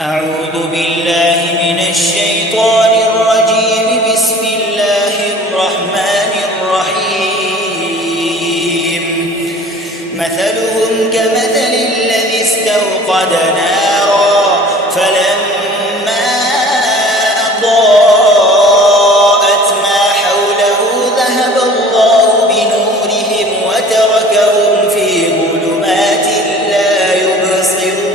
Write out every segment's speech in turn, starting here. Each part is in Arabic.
أعوذ بالله من الشيطان الرجيم. بسم الله الرحمن الرحيم. مثلهم كمثل الذي استوقد نارا فلما أضاءت ما حوله ذهب الله بنورهم وتركهم في ظلمات لا يبصرون.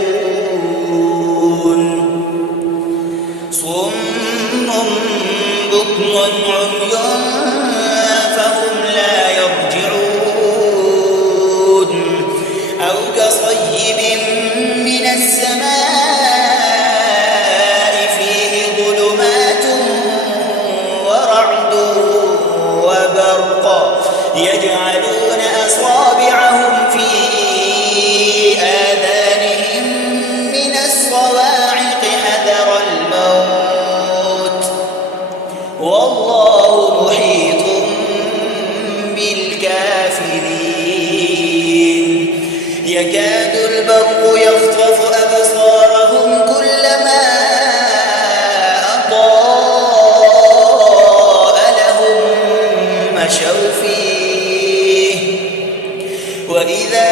صم بكم عمي فهم لا يرجعون. أو كصيب من السماء فيه ظلمات ورعد وبرق يجعلون أصابعهم في آذانهم من الصواعق حذر الموت والله محيط بالكافرين. يكاد البرق يخطف أبصارهم كلما أضاء لهم مشوا فيه وإذا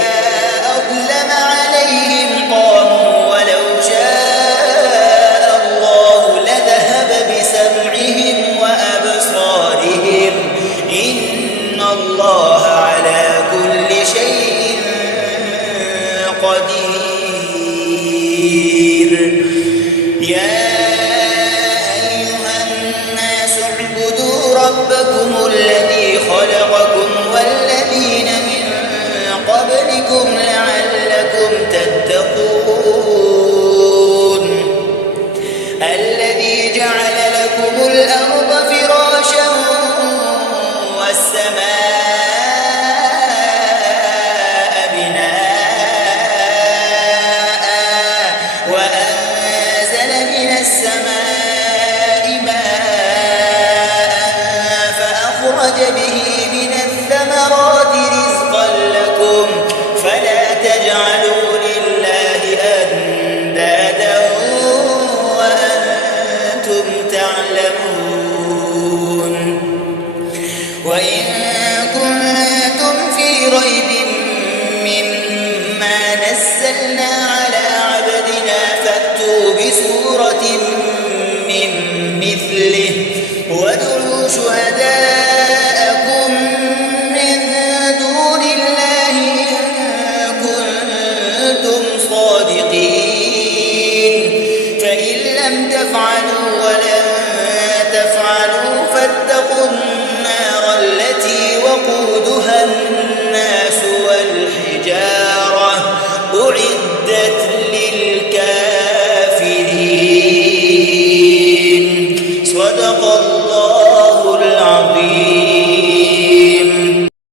أظلم عليهم قاموا ولو شاء الله لذهب بسمعهم وأبصارهم إن الله على كل شيء قدير.